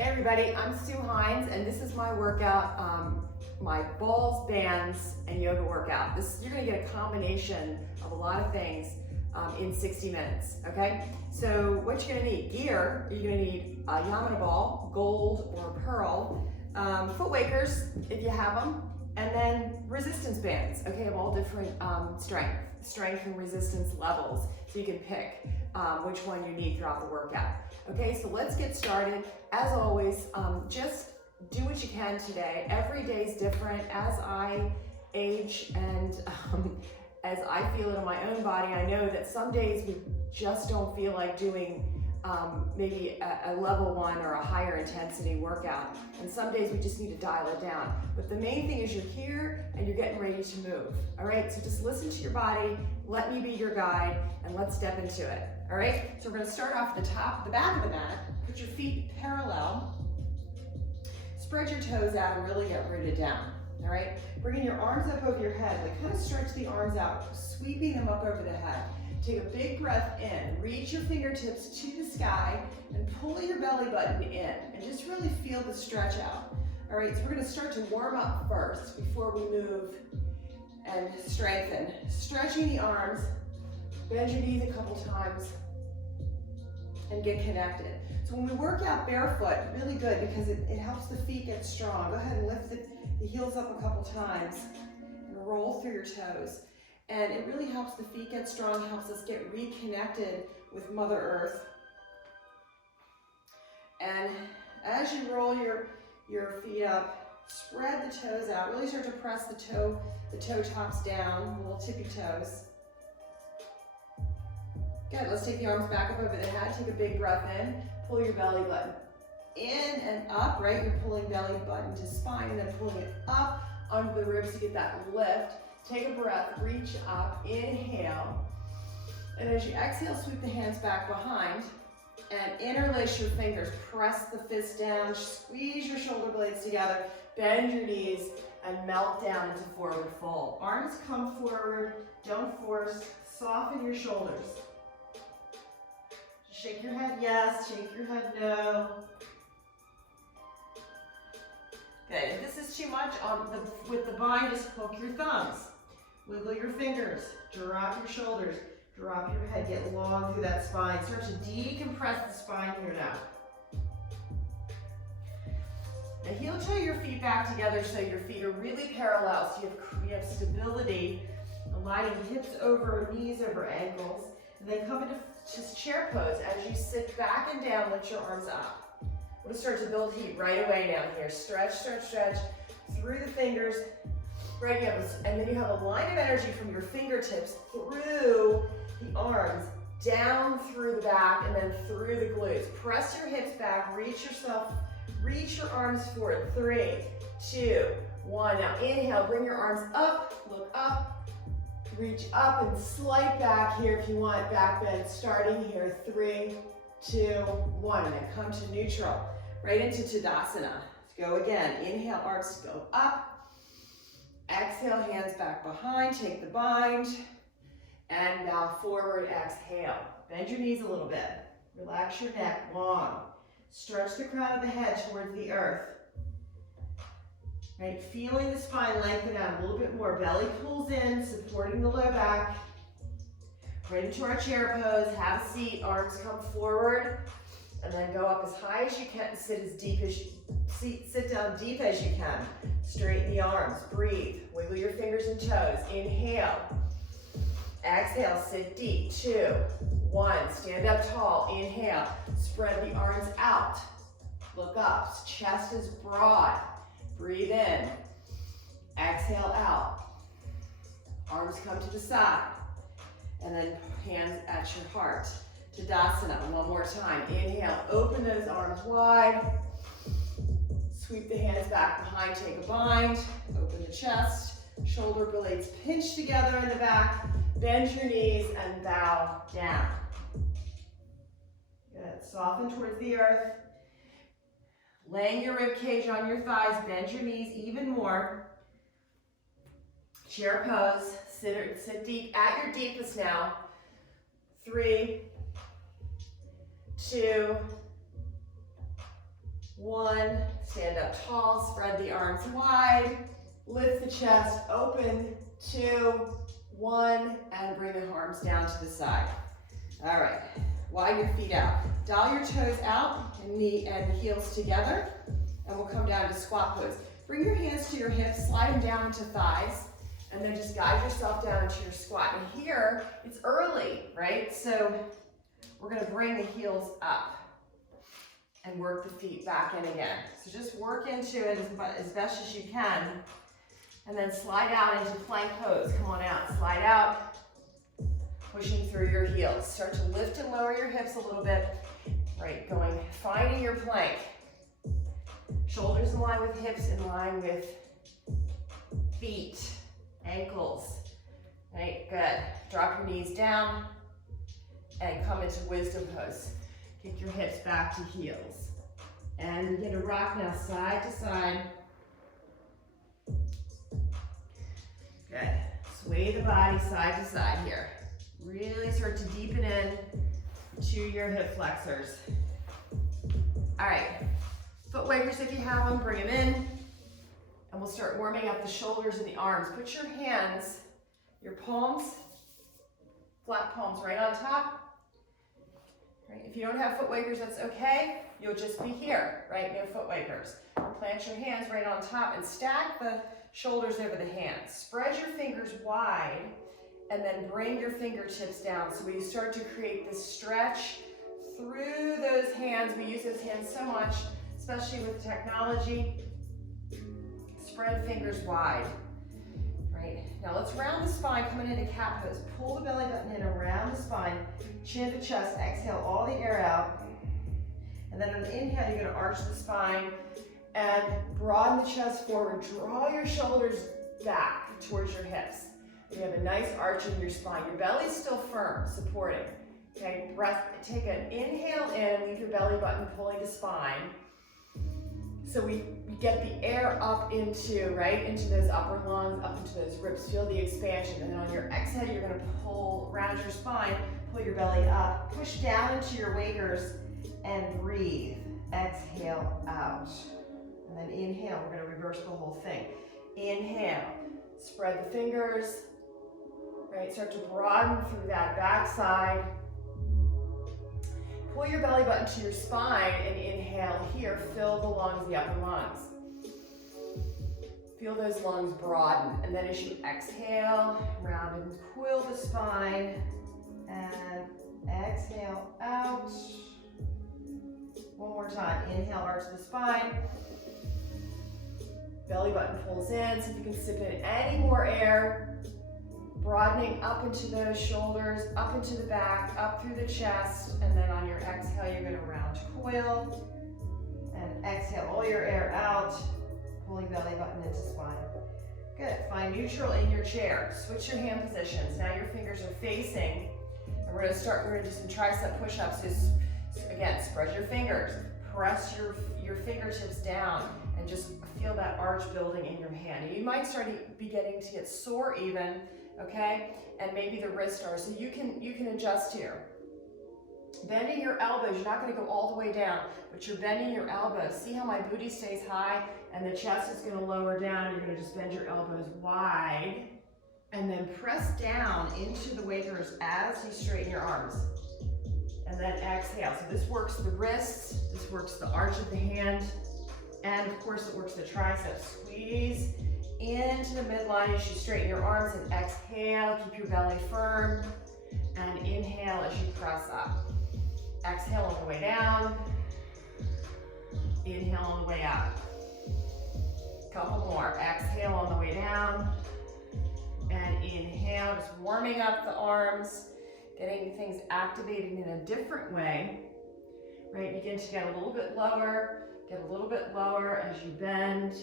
Hey everybody, I'm Sue Hynes and this is my workout, my balls, bands, and yoga workout. You're gonna get a combination of a lot of things in 60 minutes, okay? So what you're gonna need, gear, you're gonna need a Yamuna ball, gold or pearl, foot wakers if you have them, and then resistance bands, okay, of all different strength and resistance levels, so you can pick which one you need throughout the workout. Okay, so let's get started. As always, just do what you can today. Every day is different. As I age and as I feel it in my own body, I know that some days we just don't feel like doing maybe a level 1 or a higher intensity workout. And some days we just need to dial it down. But the main thing is you're here and you're getting ready to move. All right, so just listen to your body, let me be your guide, and let's step into it. All right, so we're gonna start off at the back of the mat. Put your feet parallel. Spread your toes out and really get rooted down. All right, bringing your arms up over your head, like kind of stretch the arms out, sweeping them up over the head. Take a big breath in, reach your fingertips to the sky and pull your belly button in and just really feel the stretch out. All right, so we're gonna start to warm up first before we move and strengthen. Stretching the arms, bend your knees a couple times and get connected. So when we work out barefoot, really good because it helps the feet get strong. Go ahead and lift the heels up a couple times and roll through your toes. And it really helps the feet get strong, helps us get reconnected with Mother Earth. And as you roll your feet up, spread the toes out. Really start to press the toe tops down, little tippy toes. Good, let's take the arms back up over the head. Take a big breath in, pull your belly button in and up, right? You're pulling belly button to spine and then pulling it up onto the ribs to get that lift. Take a breath, reach up, inhale. And as you exhale, sweep the hands back behind and interlace your fingers. Press the fists down, squeeze your shoulder blades together, bend your knees, and melt down into forward fold. Arms come forward, don't force, soften your shoulders. Shake your head yes, shake your head no. Good, if this is too much, with the bind, just hook your thumbs. Wiggle your fingers, drop your shoulders, drop your head, get long through that spine. Start to decompress the spine here now. Now heel toe your feet back together so your feet are really parallel, so you have stability, aligning hips over, knees over ankles, and then come into just chair pose. As you sit back and down, lift your arms up. We're gonna start to build heat right away down here. Stretch, stretch, stretch through the fingers. Right, and then you have a line of energy from your fingertips through the arms, down through the back, and then through the glutes. Press your hips back, reach your arms forward. 3, 2, 1. Now inhale, bring your arms up, look up, reach up and slight back here if you want, back bend starting here. 3, 2, 1, and then come to neutral, right into Tadasana. Let's go again. Inhale, arms go up. Exhale, hands back behind, take the bind, and bow forward, exhale. Bend your knees a little bit. Relax your neck long. Stretch the crown of the head towards the earth. Right, feeling the spine lengthen out a little bit more. Belly pulls in, supporting the low back. Right into our chair pose, have a seat, arms come forward, and then go up as high as you can, sit down deep as you can. Straighten the arms, breathe, wiggle your fingers and toes. Inhale, exhale, sit deep. 2, 1, stand up tall. Inhale, spread the arms out. Look up, chest is broad. Breathe in, exhale out. Arms come to the side, and then hands at your heart. Tadasana, one more time. Inhale, open those arms wide. Sweep the hands back behind, take a bind. Open the chest, shoulder blades pinch together in the back. Bend your knees and bow down. Good, soften towards the earth. Laying your rib cage on your thighs, bend your knees even more. Chair pose, sit deep, at your deepest now. 3, 2, 1, stand up tall, spread the arms wide, lift the chest, open, 2, 1, and bring the arms down to the side. All right, widen your feet out. Dial your toes out and knee and heels together, and we'll come down to squat pose. Bring your hands to your hips, slide them down into thighs, and then just guide yourself down into your squat. And here, it's early, right? So we're gonna bring the heels up and work the feet back in again. So just work into it as best as you can, and then slide out into plank pose. Come on out, slide out, pushing through your heels. Start to lift and lower your hips a little bit, right? Finding your plank. Shoulders in line with hips, in line with feet, ankles, right? Good. Drop your knees down and come into wisdom pose. Kick your hips back to heels. And begin to rock now side to side. Good. Sway the body side to side here. Really start to deepen in to your hip flexors. All right. Foot wakers if you have them, bring them in. And we'll start warming up the shoulders and the arms. Put your hands, your palms, flat palms right on top. Right? If you don't have foot wakers, that's okay. You'll just be here, right? No foot wakers. Plant your hands right on top and stack the shoulders over the hands. Spread your fingers wide and then bring your fingertips down. So we start to create this stretch through those hands. We use those hands so much, especially with technology. Spread fingers wide. Right. Now let's round the spine, coming into cat pose. Pull the belly button in around the spine, chin to chest, exhale all the air out. And then on the inhale, you're gonna arch the spine and broaden the chest forward. Draw your shoulders back towards your hips. You have a nice arch in your spine. Your belly's still firm, supporting. Okay, breath, take an inhale in, leave your belly button pulling the spine. So we get the air up into, right, into those upper lungs, up into those ribs. Feel the expansion. And then on your exhale, you're gonna pull around your spine, pull your belly up, push down into your wakers, and breathe. Exhale out. And then inhale, we're gonna reverse the whole thing. Inhale, spread the fingers, right? Start to broaden through that backside. Pull your belly button to your spine and inhale here. Fill the lungs, the upper lungs. Feel those lungs broaden. And then as you exhale, round and coil the spine. And exhale out. One more time. Inhale, arch the spine. Belly button pulls in. See if you can sip in any more air. Broadening up into those shoulders, up into the back, up through the chest, and then on your exhale, you're gonna round coil, and exhale all your air out, pulling belly button into spine. Good, find neutral in your chair. Switch your hand positions. Now your fingers are facing, and we're gonna do some tricep push-ups. Just, again, spread your fingers, press your fingertips down, and just feel that arch building in your hand. And you might start to be getting to get sore even, okay? And maybe the wrists are, so you can adjust here. Bending your elbows, you're not gonna go all the way down, but you're bending your elbows. See how my booty stays high and the chest is gonna lower down. You're gonna just bend your elbows wide and then press down into the wakers as you straighten your arms. And then exhale. So this works the wrists, this works the arch of the hand, and of course it works the triceps. Squeeze into the midline as you straighten your arms and exhale, keep your belly firm, and inhale as you press up. Exhale on the way down, inhale on the way out. Couple more, exhale on the way down, and inhale, just warming up the arms, getting things activated in a different way, right? Begin to get a little bit lower as you bend,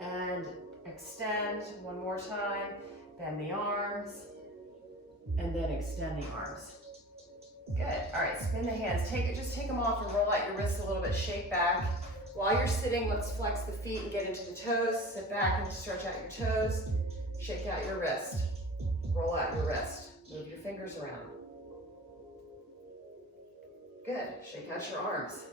and extend one more time. Bend the arms, and then extend the arms. Good. All right, spin the hands. Just take them off and roll out your wrists a little bit. Shake back. While you're sitting, let's flex the feet and get into the toes. Sit back and stretch out your toes. Shake out your wrist. Roll out your wrist. Move your fingers around. Good. Shake out your arms.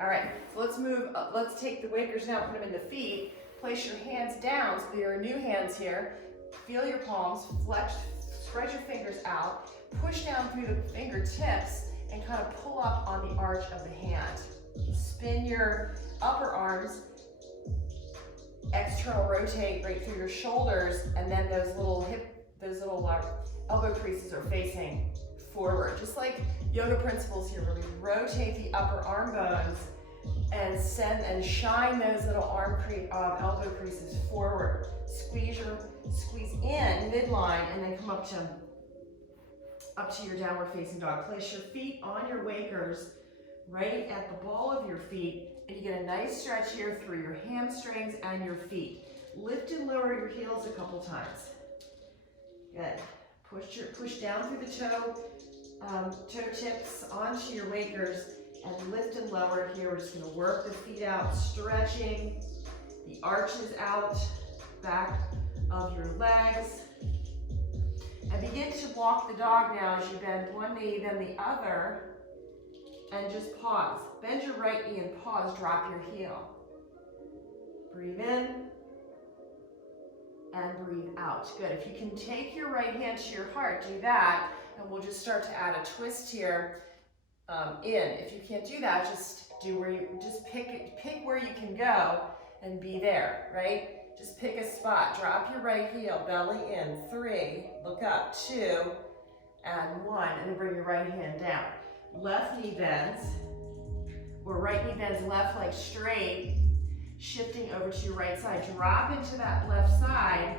All right, so let's move, let's take the wakers now, put them in the feet. Place your hands down, so there are new hands here. Feel your palms, flex, spread your fingers out, push down through the fingertips, and kind of pull up on the arch of the hand. Spin your upper arms, external rotate right through your shoulders, and then those little elbow creases are facing forward. Just like yoga principles here, where we rotate the upper arm bones and send and shine those little elbow creases forward. Squeeze in midline, and then come up to your downward facing dog. Place your feet on your wakers right at the ball of your feet, and you get a nice stretch here through your hamstrings and your feet. Lift and lower your heels a couple times. Good. Push down through the toe tips onto your wakers, and lift and lower here. We're just going to work the feet out, stretching the arches out, back of your legs. And begin to walk the dog now as you bend one knee, then the other, and just pause. Bend your right knee and pause, drop your heel. Breathe in and breathe out. Good. If you can take your right hand to your heart, do that, and we'll just start to add a twist here in. If you can't do that, just pick where you can go and be there, right? Just pick a spot. Drop your right heel, belly in. 3, look up. 2, and 1, and then bring your right hand down. Left knee bends, or right knee bends, left leg straight, shifting over to your right side. Drop into that left side,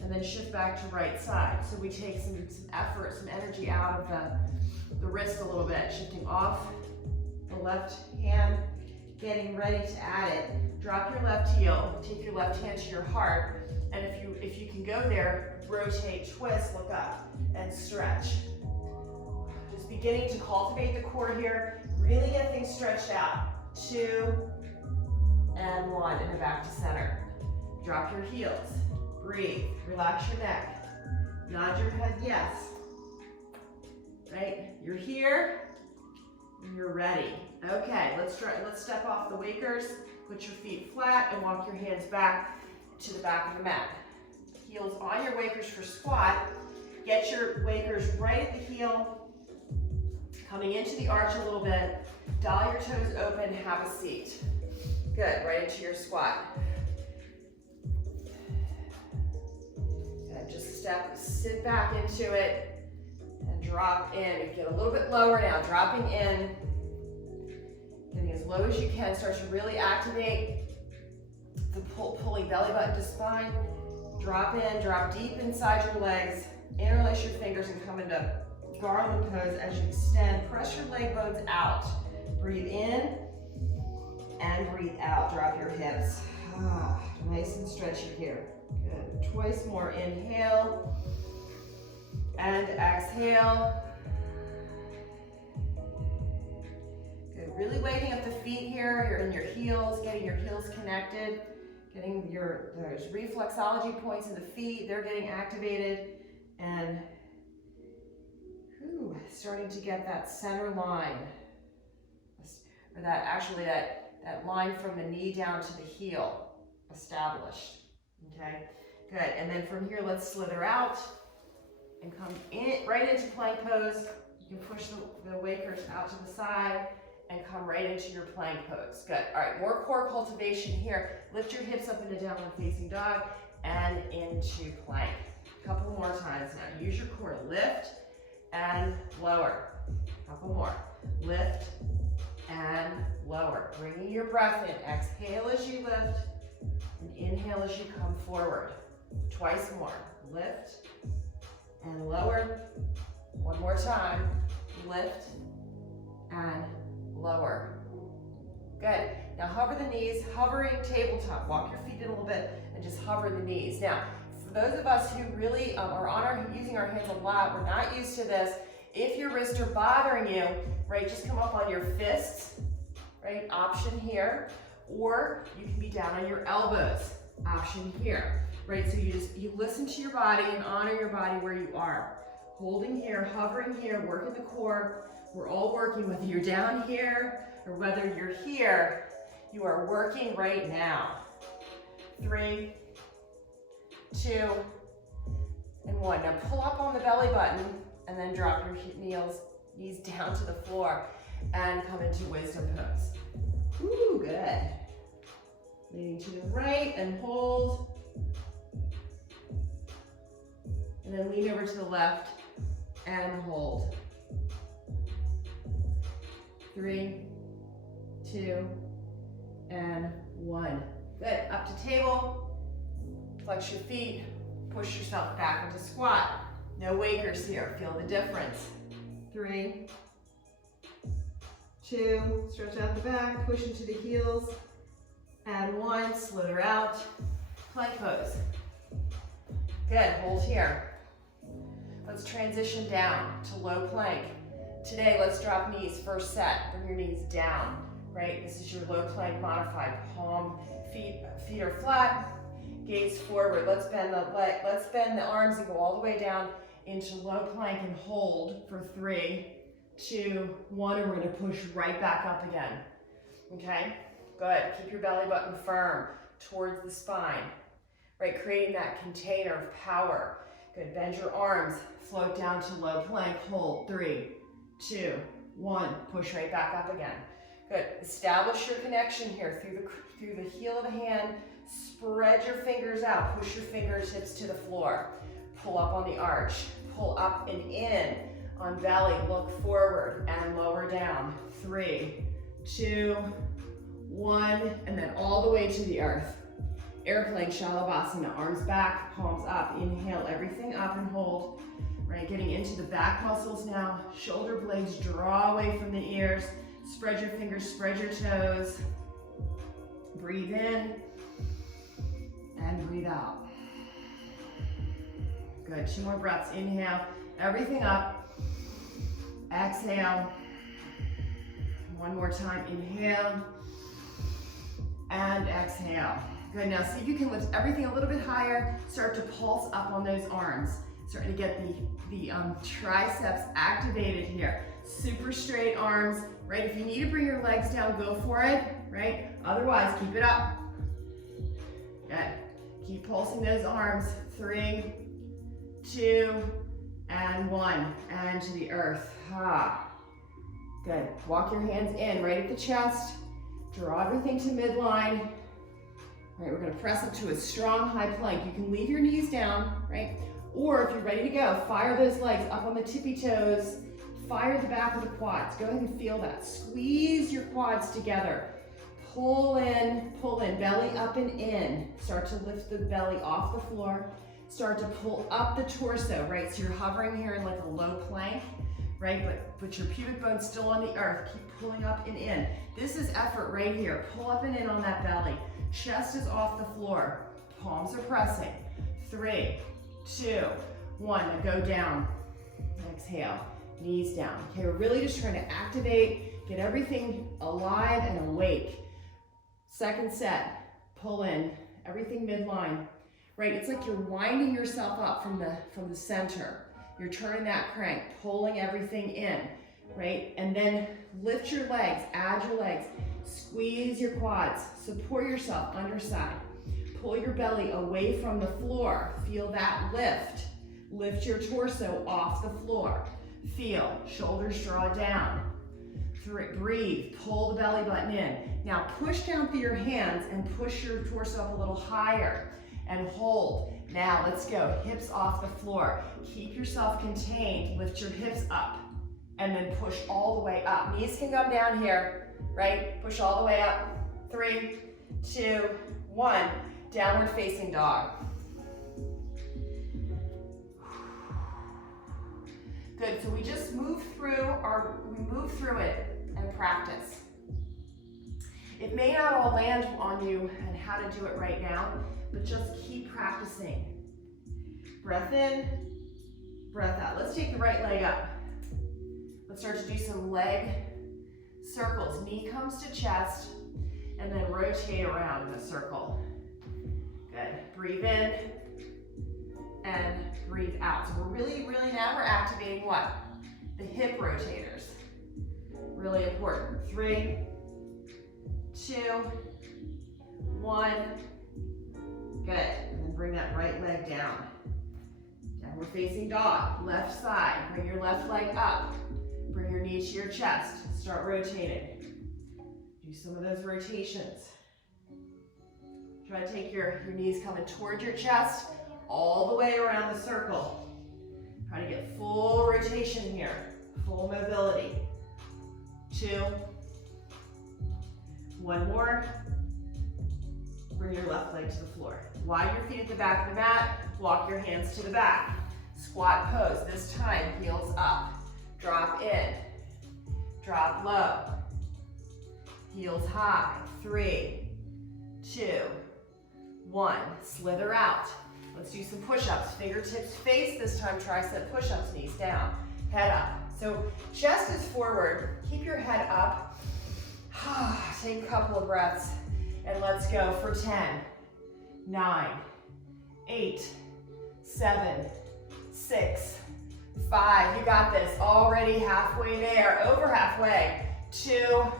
and then shift back to right side. So we take some effort, some energy out of the wrist a little bit, shifting off the left hand, getting ready to add it. Drop your left heel, take your left hand to your heart, and if you can go there, rotate, twist, look up, and stretch. Just beginning to cultivate the core here, really get things stretched out. 2, and 1, and then back to center. Drop your heels, breathe, relax your neck, nod your head yes. Right, you're here, and you're ready. Okay, let's step off the wakers, put your feet flat, and walk your hands back to the back of the mat. Heels on your wakers for squat. Get your wakers right at the heel, coming into the arch a little bit. Dial your toes open, have a seat. Good, right into your squat. And just sit back into it, and drop in. You get a little bit lower now, dropping in. Getting as low as you can, start to really activate the pulling belly button to spine. Drop in, drop deep inside your legs, interlace your fingers and come into garland pose as you extend. Press your leg bones out. Breathe in and breathe out. Drop your hips. Nice and stretchy here. Good. Twice more. Inhale and exhale. Really weighting up the feet here. You're in your heels, getting your heels connected, getting there's reflexology points in the feet. They're getting activated, and starting to get that center line, or that line from the knee down to the heel established. Okay, good. And then from here, let's slither out and come in right into plank pose. You can push the wakers out to the side and come right into your plank pose. Good. All right, more core cultivation here. Lift your hips up into downward facing dog and into plank. A couple more times now. Use your core to lift and lower. A couple more. Lift and lower. Bringing your breath in. Exhale as you lift, and inhale as you come forward. Twice more. Lift and lower. One more time. Lift and lower. Good. Now hover the knees, hovering tabletop. Walk your feet in a little bit and just hover the knees. Now, for those of us who really are using our hands a lot, we're not used to this. If your wrists are bothering you, right, just come up on your fists, right, option here, or you can be down on your elbows, option here, right? So you listen to your body and honor your body where you are. Holding here, hovering here, working the core. We're all working, whether you're down here or whether you're here, you are working right now. 3, 2, and 1. Now pull up on the belly button and then drop your knees down to the floor and come into wisdom pose. Ooh, good. Leaning to the right and hold. And then lean over to the left and hold. 3, 2, and 1. Good, up to table. Flex your feet, push yourself back into squat. No wakers here, feel the difference. 3, 2, stretch out the back, push into the heels. And 1, slither out, plank pose. Good, hold here. Let's transition down to low plank. Today, let's drop knees, first set. Bring your knees down, right? This is your low plank modified. Feet are flat, gaze forward. Let's bend the arms and go all the way down into low plank and hold for 3, 2, 1, and we're gonna push right back up again, okay? Good, keep your belly button firm towards the spine, right? Creating that container of power. Good, bend your arms, float down to low plank, hold, 3, 2, 1, push right back up again. Good, establish your connection here through the heel of the hand, spread your fingers out, push your fingertips to the floor, pull up on the arch, pull up and in on belly, look forward and lower down, 3, 2, 1, and then all the way to the earth. Airplane Shalabhasana, arms back, palms up, inhale everything up and hold, right? Getting into the back muscles now, shoulder blades draw away from the ears, spread your fingers, spread your toes, breathe in, and breathe out. Good, 2 more breaths, inhale, everything up, exhale, 1 more time, inhale, and exhale. Good, now see if you can lift everything a little bit higher, start to pulse up on those arms. Starting to get the triceps activated here. Super straight arms, right? If you need to bring your legs down, go for it, right? Otherwise, keep it up. Good, keep pulsing those arms. 3, 2, and 1, and to the earth. Ha. Good, walk your hands in, right at the chest. Draw everything to midline. All right, we're gonna press up to a strong high plank. You can leave your knees down, right? Or if you're ready to go, fire those legs up on the tippy toes, fire the back of the quads. Go ahead and feel that. Squeeze your quads together. Pull in, belly up and in. Start to lift the belly off the floor. Start to pull up the torso, right? So you're hovering here in like a low plank, right? But your pubic bone's still on the earth. Keep pulling up and in. This is effort right here. Pull up and in on that belly. Chest is off the floor. Palms are pressing. 3, 2, 1, now go down. Exhale, knees down. Okay, we're really just trying to activate, get everything alive and awake. Second set, pull in, everything midline, right? It's like you're winding yourself up from the center. You're turning that crank, pulling everything in, right? And then lift your legs, add your legs, squeeze your quads, support yourself underside. Pull your belly away from the floor. Feel that lift. Lift your torso off the floor. Feel, shoulders draw down. 3, breathe, pull the belly button in. Now push down through your hands and push your torso up a little higher and hold. Now let's go, hips off the floor. Keep yourself contained, lift your hips up and then push all the way up. Knees can come down here, right? Push all the way up. 3, 2, 1. Downward facing dog. Good, so we just moved through it and practice. It may not all land on you and how to do it right now, but just keep practicing. Breath in, breath out. Let's take the right leg up. Let's start to do some leg circles. Knee comes to chest, and then rotate around in a circle. Good. Breathe in and breathe out. So we're really now we're activating what? The hip rotators. Really important. 3, 2, 1. Good. And then bring that right leg down. Downward facing dog. Left side. Bring your left leg up. Bring your knee to your chest. Start rotating. Do some of those rotations. Try to take your knees coming towards your chest all the way around the circle. Try to get full rotation here. Full mobility. 2. 1 more. Bring your left leg to the floor. Widen your feet at the back of the mat. Walk your hands to the back. Squat pose. This time, heels up. Drop in. Drop low. Heels high. 3, 2, 1. Slither out. Let's do some push-ups. Fingertips face. This time, tricep push-ups. Knees down. Head up. So chest is forward. Keep your head up. Take a couple of breaths. And let's go for 10, 9, 8, 7, 6, 5. You got this. Already halfway there. Over halfway. 2,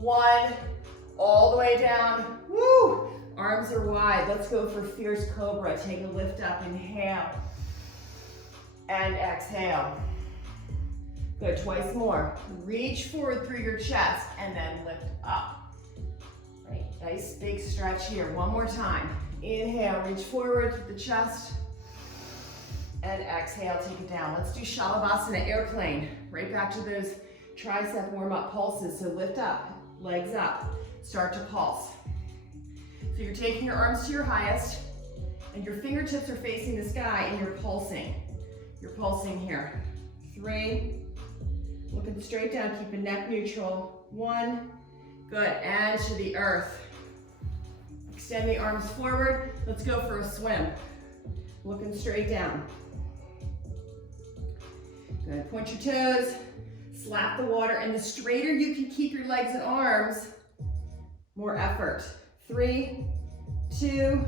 1. All the way down. Woo! Arms are wide. Let's go for fierce cobra. Take a lift up. Inhale. And exhale. Good. Twice more. Reach forward through your chest and then lift up. Right. Nice big stretch here. One more time. Inhale. Reach forward through the chest. And exhale. Take it down. Let's do Shalabhasana airplane. Right back to those tricep warm-up pulses. So lift up. Legs up. Start to pulse. So you're taking your arms to your highest, and your fingertips are facing the sky, and you're pulsing. You're pulsing here. 3, looking straight down, keeping neck neutral. 1, good, and to the earth. Extend the arms forward. Let's go for a swim. Looking straight down. Good, point your toes, slap the water, and the straighter you can keep your legs and arms, more effort. 3, 2,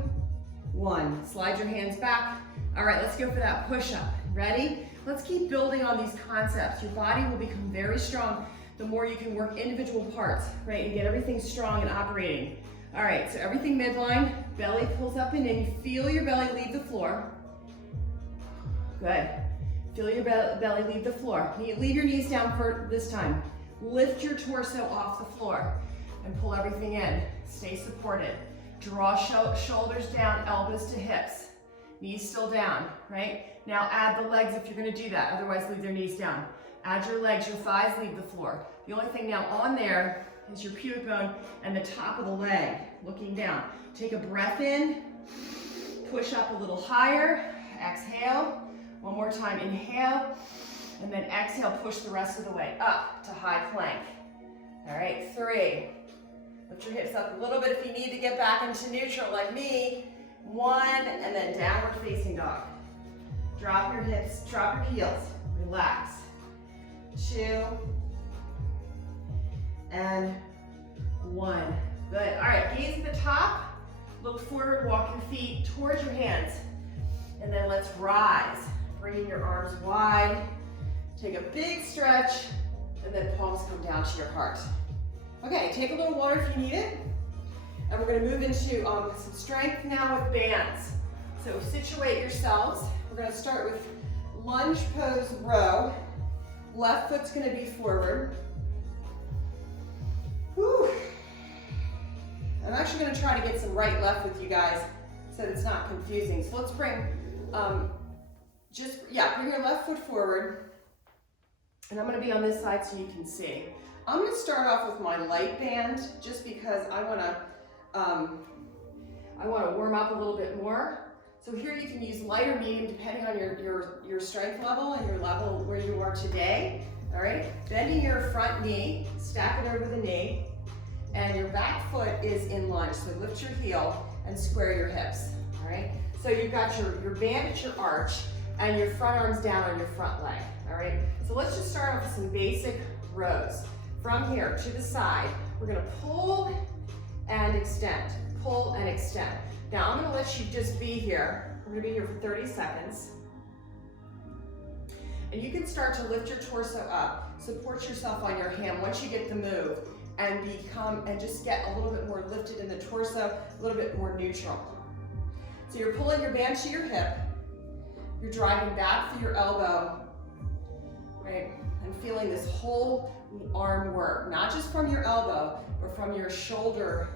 1. Slide your hands back. All right, let's go for that push-up. Ready? Let's keep building on these concepts. Your body will become very strong the more you can work individual parts, right? And get everything strong and operating. All right, so everything midline, belly pulls up and in. Feel your belly leave the floor. Good. Feel your belly leave the floor. Leave your knees down for this time. Lift your torso off the floor and pull everything in. Stay supported. Draw shoulders down, elbows to hips. Knees still down, right? Now add the legs if you're gonna do that. Otherwise, leave their knees down. Add your legs, your thighs leave the floor. The only thing now on there is your pubic bone and the top of the leg, looking down. Take a breath in, push up a little higher, exhale. One more time, inhale, and then exhale, push the rest of the way up to high plank. All right, 3. Lift your hips up a little bit if you need to get back into neutral like me. 1, and then downward facing dog. Drop your hips, drop your heels, relax. 2, and 1. Good, all right, gaze at the top, look forward, walk your feet towards your hands, and then let's rise. Bringing your arms wide, take a big stretch, and then palms come down to your heart. Okay, take a little water if you need it. And we're gonna move into some strength now with bands. So situate yourselves. We're gonna start with lunge pose row. Left foot's gonna be forward. Whew. I'm actually gonna try to get some right left with you guys so that it's not confusing. So let's bring, bring your left foot forward. And I'm gonna be on this side so you can see. I'm gonna start off with my light band just because I wanna warm up a little bit more. So here you can use light or medium depending on your strength level and your level where you are today. All right, bending your front knee, stack it over the knee, and your back foot is in lunge. So lift your heel and square your hips. All right, so you've got your band at your arch and your front arms down on your front leg. All right, so let's just start off with some basic rows. From here to the side, we're gonna pull and extend, pull and extend. Now I'm gonna let you just be here. We're gonna be here for 30 seconds. And you can start to lift your torso up, support yourself on your hand once you get the move. and just get a little bit more lifted in the torso, a little bit more neutral. So you're pulling your band to your hip, you're driving back through your elbow, right? And feeling this whole arm work, not just from your elbow, but from your shoulder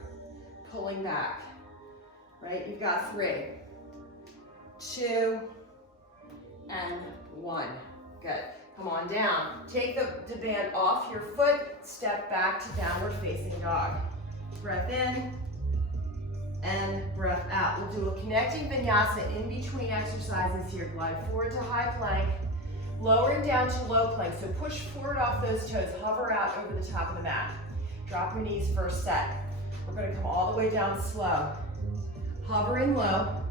pulling back, right? You've got 3, 2, and 1. Good. Come on down. Take the band off your foot, step back to downward facing dog. Breath in and breath out. We'll do a connecting vinyasa in between exercises here. Glide forward to high plank, lowering down to low plank. So push forward off those toes, hover out over the top of the mat. Drop your knees first set. We're gonna come all the way down slow. Hovering low,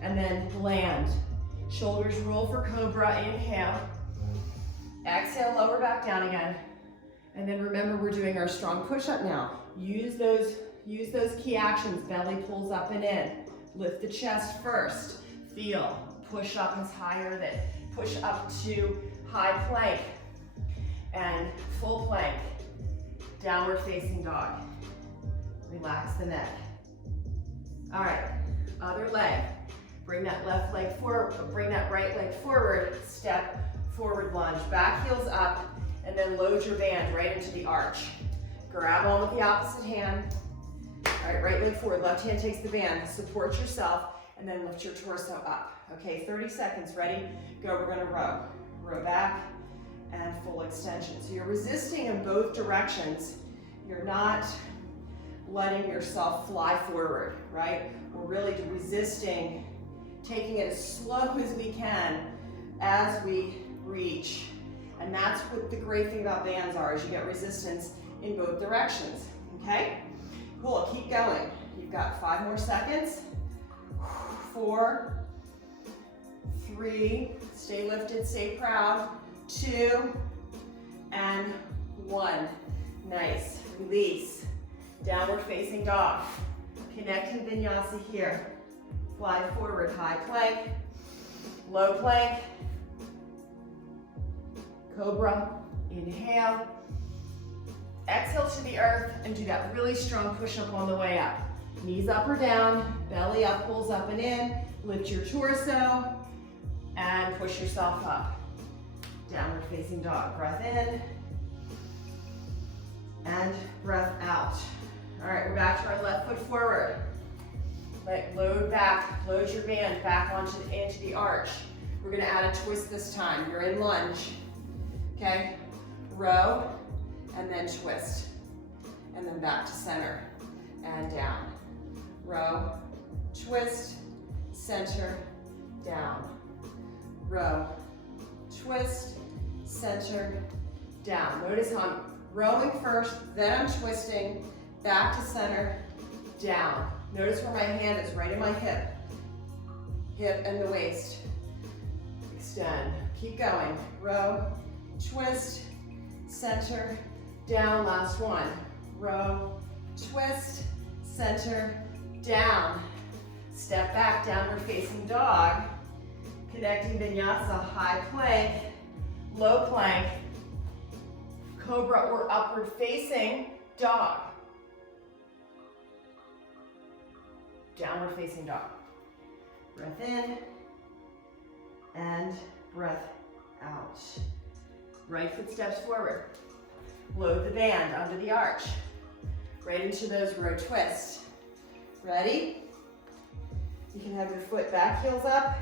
and then land. Shoulders roll for cobra, inhale. Exhale, lower back down again. And then remember, we're doing our strong push-up now. Use those key actions. Belly pulls up and in. Lift the chest first. Feel. Push up is higher than, push up to high plank. And full plank. Downward facing dog. Relax the neck. All right, other leg. Bring that left leg forward, bring that right leg forward, step forward lunge, back heels up, and then load your band right into the arch. Grab on with the opposite hand. All right, right leg forward, left hand takes the band, support yourself, and then lift your torso up. Okay, 30 seconds, ready? Go, we're gonna row. Row back and full extension. So you're resisting in both directions. You're not letting yourself fly forward, right? We're really resisting, taking it as slow as we can as we reach. And that's what the great thing about bands are, is you get resistance in both directions, okay? Cool, keep going. You've got 5 more seconds. 4, 3, stay lifted, stay proud. 2, and 1. Nice, release. Downward facing dog. Connecting vinyasa here. Fly forward, high plank, low plank, cobra, inhale. Exhale to the earth and do that really strong push-up on the way up. Knees up or down, belly up, pulls up and in. Lift your torso and push yourself up. Downward facing dog. Breath in and breath out. All right, we're back to our left foot forward. Load back, load your band back into the arch. We're gonna add a twist this time. You're in lunge, okay? Row, and then twist. And then back to center, and down. Row, twist, center, down. Row, twist, center, down. Notice how I'm rowing first, then I'm twisting, back to center, down. Notice where my hand is, right in my hip. Hip and the waist. Extend. Keep going. Row, twist, center, down. Last one. Row, twist, center, down. Step back, downward facing dog. Connecting vinyasa, high plank, low plank, cobra or upward facing dog. Downward facing dog. Breath in and breath out. Right foot steps forward. Load the band under the arch. Right into those row twists. Ready? You can have your foot back, heels up.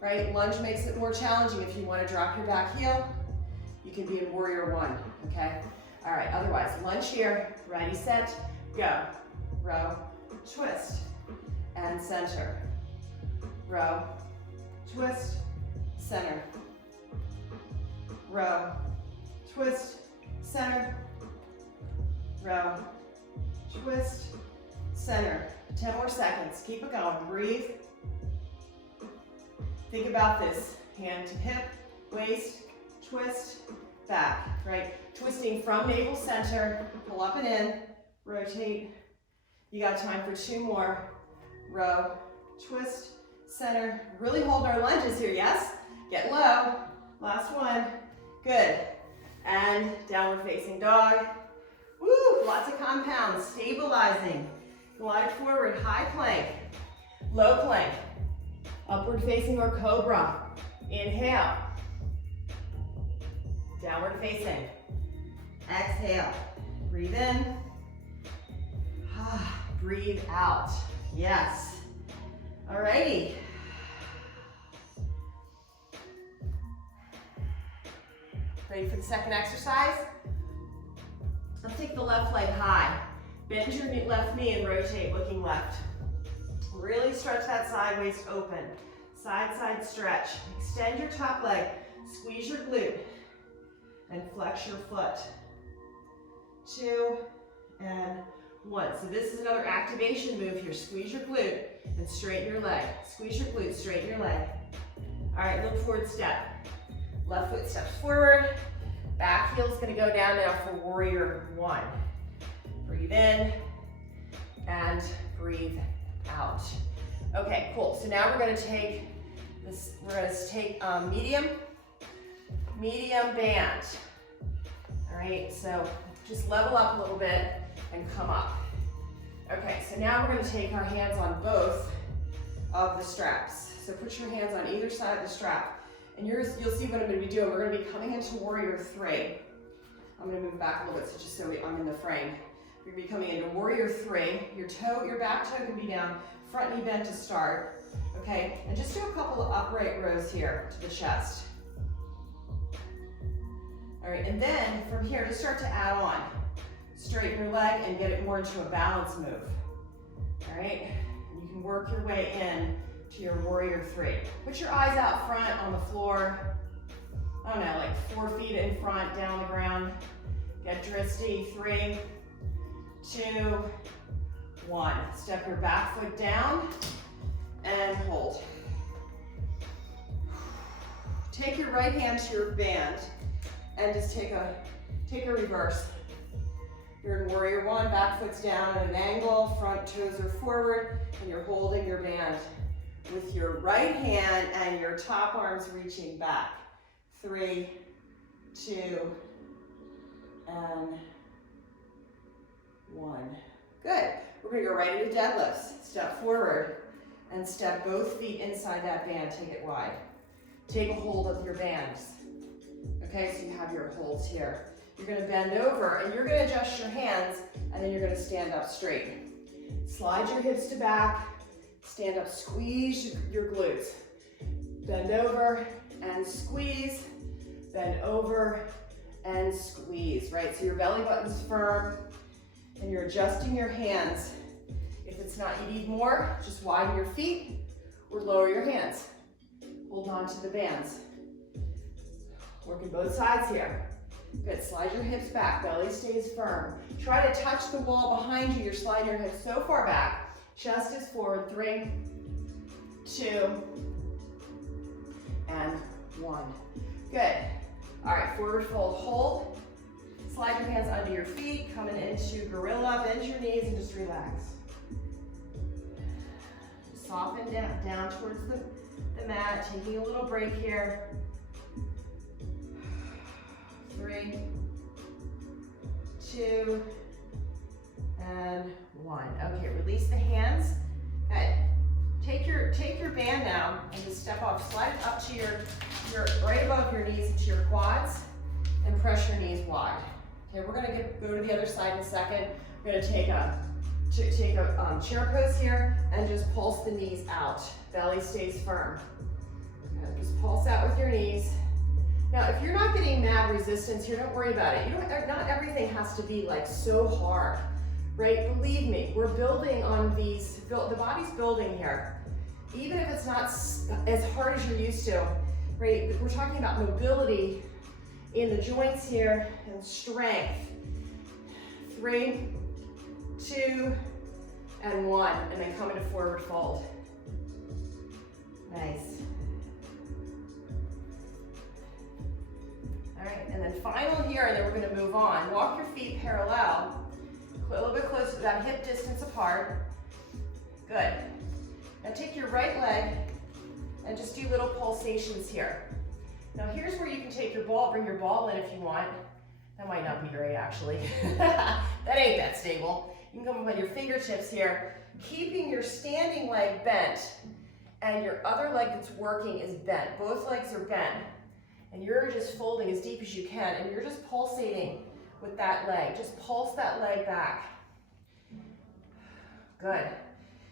Right? Lunge makes it more challenging. If you want to drop your back heel, you can be in warrior 1, okay? All right, otherwise, lunge here. Ready, set, go. Row, twist, and center. Row, twist, center. Row, twist, center. Row, twist, center. 10 more seconds. Keep it going. Breathe. Think about this. Hand to hip, waist, twist, back, right? Twisting from navel center, pull up and in, rotate. You got time for 2 more. Row, twist, center. Really hold our lunges here, yes? Get low. Last one. Good. And downward facing dog. Woo, lots of compounds, stabilizing. Glide forward, high plank, low plank, upward facing or cobra. Inhale, downward facing. Exhale, breathe in, breathe out. Yes. Alrighty. Ready for the second exercise? Let's take the left leg high. Bend your left knee and rotate, looking left. Really stretch that side waist open. Side, side stretch. Extend your top leg, squeeze your glute, and flex your foot. 2 and 1. So this is another activation move here. Squeeze your glute and straighten your leg. Squeeze your glute, straighten your leg. All right, look forward step. Left foot steps forward. Back heel's gonna go down now for warrior 1. Breathe in and breathe out. Okay, cool. So now we're gonna take this, medium band. All right, so just level up a little bit and come up. Okay, so now we're gonna take our hands on both of the straps. So put your hands on either side of the strap. And you'll see what I'm gonna be doing. We're gonna be coming into warrior 3. I'm gonna move back a little bit so just so I'm in the frame. You're gonna be coming into warrior 3. Your back toe can be down, front knee bent to start. Okay, and just do a couple of upright rows here to the chest. All right, and then from here, just start to add on. Straighten your leg and get it more into a balance move. All right, and you can work your way in to your warrior 3. Put your eyes out front on the floor. I don't know, like 4 feet in front, down the ground. Get dristy. 3, 2, 1. Step your back foot down and hold. Take your right hand to your band and just take a reverse. You're in warrior 1, back foot's down at an angle, front toes are forward, and you're holding your band with your right hand and your top arms reaching back. 3, 2, and 1. Good. We're gonna go right into deadlifts. Step forward and step both feet inside that band. Take it wide. Take a hold of your bands. Okay, so you have your holds here. You're gonna bend over and you're gonna adjust your hands and then you're gonna stand up straight. Slide your hips to back, stand up, squeeze your glutes. Bend over and squeeze, bend over and squeeze, right? So your belly button's firm and you're adjusting your hands. If it's not, you need more, just widen your feet or lower your hands. Hold on to the bands. Working both sides here. Good, slide your hips back, belly stays firm. Try to touch the wall behind you. You're sliding your hips so far back. Chest is forward, 3, 2, and 1. Good. All right, forward fold, hold. Slide your hands under your feet, coming into gorilla, bend your knees and just relax. Soften down towards the mat, taking a little break here. 3, 2, and 1. Okay, release the hands. Good. Take your band now and just step off. Slide it up to your right above your knees into your quads and press your knees wide. Okay, we're gonna go to the other side in a second. We're gonna take a chair pose here and just pulse the knees out. Belly stays firm. Okay, just pulse out with your knees. Now, if you're not getting mad resistance here, don't worry about it. Not everything has to be like so hard, right? Believe me, we're building on these, the body's building here. Even if it's not as hard as you're used to, right? We're talking about mobility in the joints here and strength. 3, 2, and 1, and then come into forward fold. Nice. All right, and then final here, and then we're gonna move on. Walk your feet parallel, a little bit closer to that hip distance apart. Good. Now take your right leg and just do little pulsations here. Now here's where you can take your ball, bring your ball in if you want. That might not be great, actually. That ain't that stable. You can come up on your fingertips here, keeping your standing leg bent, and your other leg that's working is bent. Both legs are bent, and you're just folding as deep as you can, and you're just pulsating with that leg. Just pulse that leg back. Good.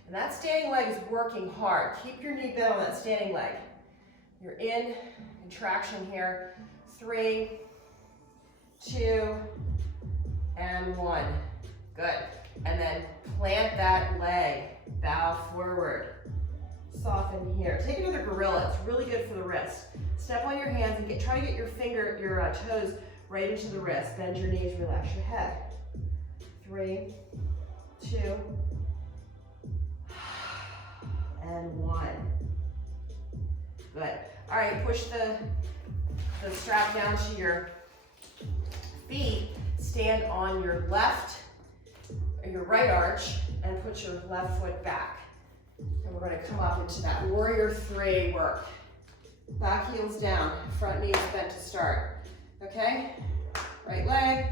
And that standing leg is working hard. Keep your knee bent on that standing leg. You're in contraction here. 3, 2, and 1. Good. And then plant that leg. Bow forward. Soften here. Take another gorilla. It's really good for the wrist. Step on your hands and try to get your toes right into the wrist. Bend your knees, relax your head. 3, 2, and 1. Good. All right, push the strap down to your feet. Stand on your right arch, and put your left foot back. And we're going to come up into that warrior 3 work. Back heels down, front knees bent to start. Okay? Right leg,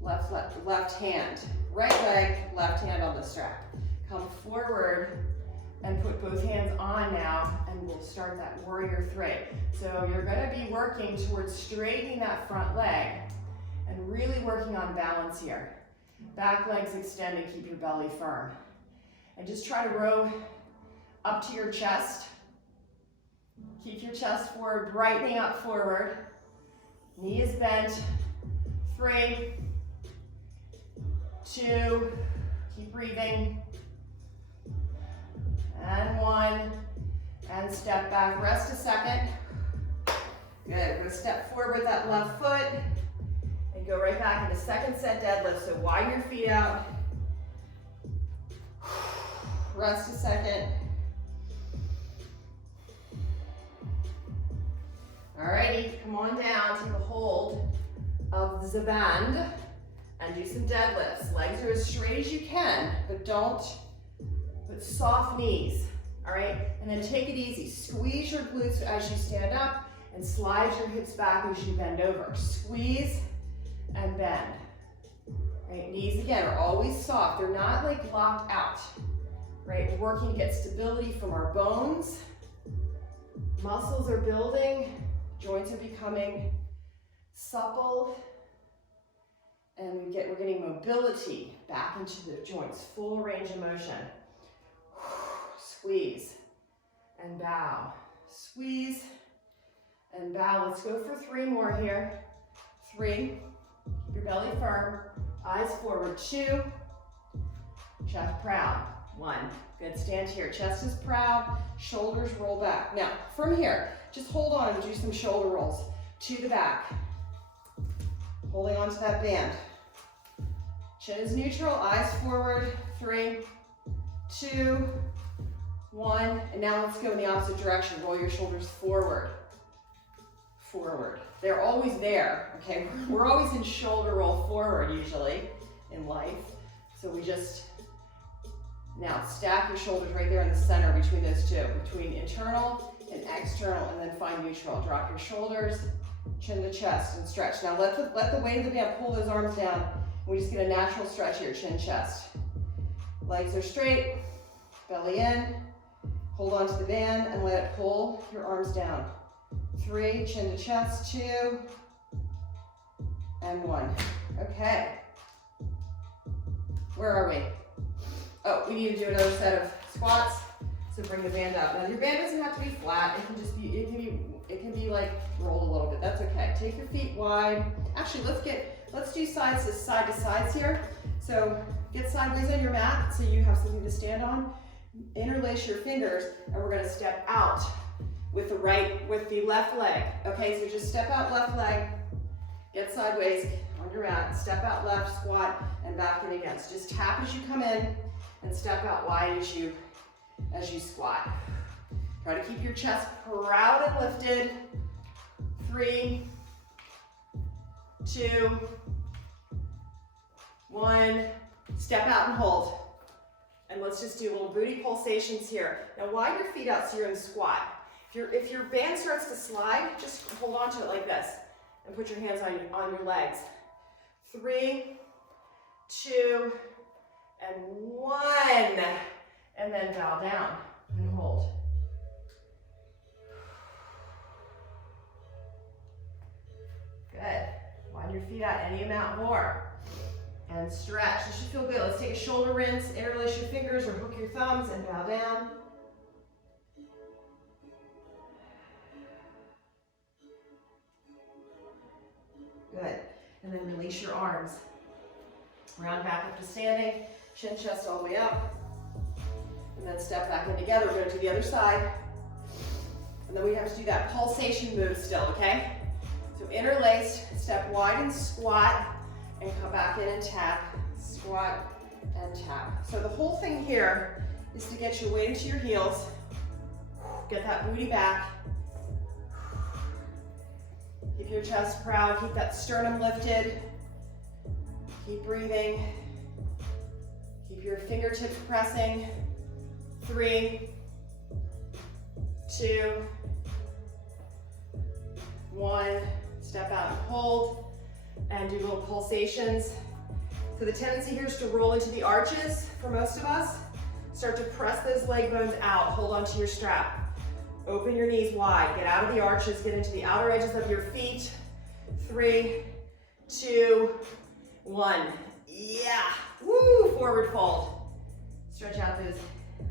left hand. Right leg, left hand on the strap. Come forward and put both hands on now, and we'll start that warrior 3. So you're going to be working towards straightening that front leg and really working on balance here. Back legs extend and keep your belly firm. And just try to row up to your chest. Keep your chest forward, brightening up forward. Knee is bent. 3, 2, keep breathing. And 1, and step back. Rest a second. Good, we're gonna step forward with that left foot and go right back into second set deadlift. So widen your feet out. Rest a second. Alrighty, come on down, take a hold of the band and do some deadlifts. Legs are as straight as you can, but put soft knees, all right? And then take it easy. Squeeze your glutes as you stand up and slide your hips back as you bend over. Squeeze and bend. Right? Knees, again, are always soft. They're not like locked out, right? We're working to get stability from our bones. Muscles are building. Joints are becoming supple. And we're getting mobility back into the joints. Full range of motion. Squeeze and bow. Squeeze and bow. Let's go for 3 more here. 3. Keep your belly firm. Eyes forward. 2. Chest proud. 1. Good. Stand here. Chest is proud. Shoulders roll back. Now, from here, just hold on and do some shoulder rolls to the back. Holding on to that band. Chin is neutral. Eyes forward. 3, 2, 1. And now let's go in the opposite direction. Roll your shoulders forward. Forward. They're always there, okay? We're always in shoulder roll forward usually in life. So we just, now stack your shoulders right there in the center between those two, between internal and external, and then find neutral. Drop your shoulders, chin to chest, and stretch. Now let the weight of the band pull those arms down. We just get a natural stretch here, chin, chest. Legs are straight, belly in. Hold on to the band and let it pull your arms down. 3, chin to chest, 2, and 1. Okay. Where are we? Oh, we need to do another set of squats. So bring the band up. Now your band doesn't have to be flat. It can just be, it can be like rolled a little bit. That's okay. Take your feet wide. Actually, let's do side to sides here. So get sideways on your mat so you have something to stand on. Interlace your fingers, and we're going to step out with the left leg. Okay, so just step out left leg, get sideways on your mat, step out left, squat, and back in again. So just tap as you come in and step out wide as you squat. Try to keep your chest proud and lifted. 3, 2, 1. Step out and hold. And let's just do little booty pulsations here. Now widen your feet out so you're in squat. If your band starts to slide, just hold on to it like this. and put your hands on your legs. 3, 2, and 1. And then bow down and hold. Good. Widen your feet out any amount more. And stretch. This should feel good. Let's take a shoulder rinse, interlace your fingers or hook your thumbs and bow down. Good. And then release your arms. Round back up to standing. Chin, chest all the way up. And then step back in together. We're going to do the other side. And then we have to do that pulsation move still, okay? So interlaced, step wide and squat, and come back in and tap, squat and tap. So the whole thing here is to get your weight into your heels, get that booty back, keep your chest proud, keep that sternum lifted, keep breathing, keep your fingertips pressing. 3, 2, 1, step out and hold, and do little pulsations. So the tendency here is to roll into the arches for most of us. Start to press those leg bones out, hold onto your strap. Open your knees wide, get out of the arches, get into the outer edges of your feet. 3, 2, 1. Yeah, woo, forward fold. Stretch out those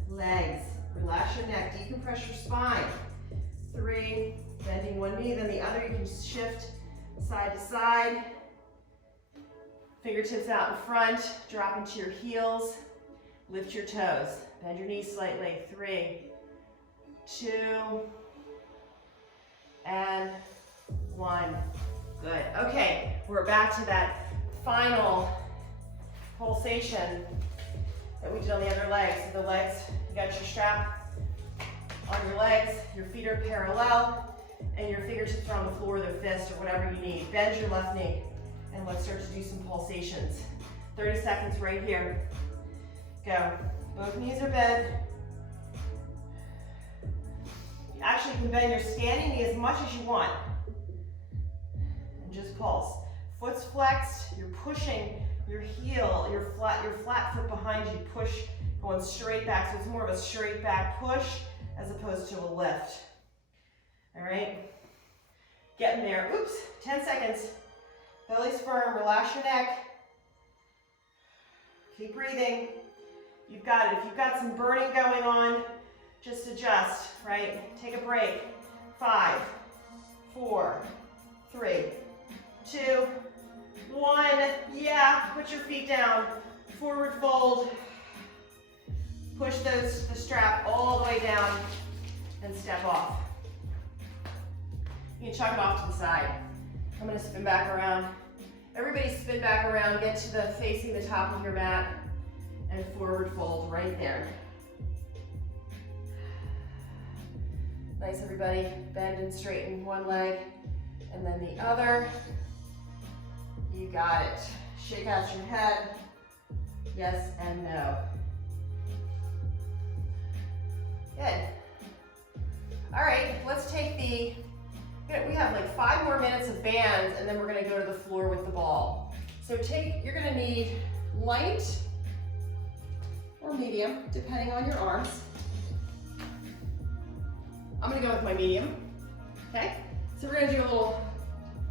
legs, relax your neck, decompress your spine. 3, bending one knee, then the other. You can shift side to side. Fingertips out in front, drop into your heels. Lift your toes, bend your knees slightly. 3, 2, and 1. Good. Okay, we're back to that final pulsation that we did on the other leg. So the legs, you got your strap on your legs, your feet are parallel, and your fingertips are on the floor with a fist or whatever you need. Bend your left knee, and let's start to do some pulsations. 30 seconds right here. Go. Both knees are bent. You actually can bend your standing knee as much as you want. And just pulse. Foot's flexed, you're pushing your heel, your flat foot behind you, push, going straight back. So it's more of a straight back push as opposed to a lift. All right? Getting there. Oops, 10 seconds. Belly's firm, relax your neck. Keep breathing. You've got it. If you've got some burning going on, just adjust, right? Take a break. 5, 4, 3, 2, 1. Yeah, put your feet down. Forward fold. Push the strap all the way down and step off. You can chuck it off to the side. I'm gonna spin back around. Everybody spin back around, get to the facing the top of your mat, and forward fold right there. Nice, everybody. Bend and straighten one leg, and then the other. You got it. Shake out your head. Yes and no. Good. All right, let's take we have like 5 more minutes of bands, and then we're gonna go to the floor with the ball. So you're gonna need light or medium, depending on your arms. I'm gonna go with my medium, okay? So we're gonna do a little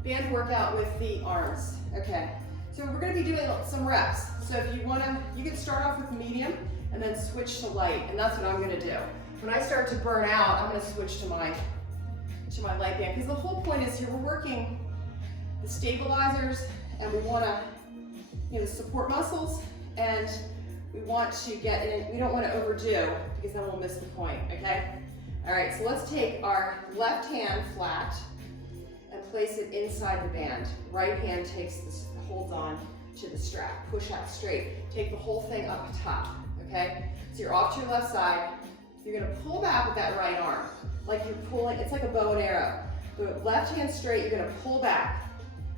band workout with the arms, okay? So we're gonna be doing some reps. So if you wanna, you can start off with medium and then switch to light, and that's what I'm gonna do. When I start to burn out, I'm gonna switch to my light band, because the whole point is here, we're working the stabilizers, and we wanna, the support muscles, and we want to get in, we don't wanna overdo, because then we'll miss the point, okay? All right, so let's take our left hand flat and place it inside the band. Right hand holds on to the strap. Push out straight. Take the whole thing up top, okay? So you're off to your left side. You're gonna pull back with that right arm. Like you're pulling, it's like a bow and arrow. The left hand straight, you're gonna pull back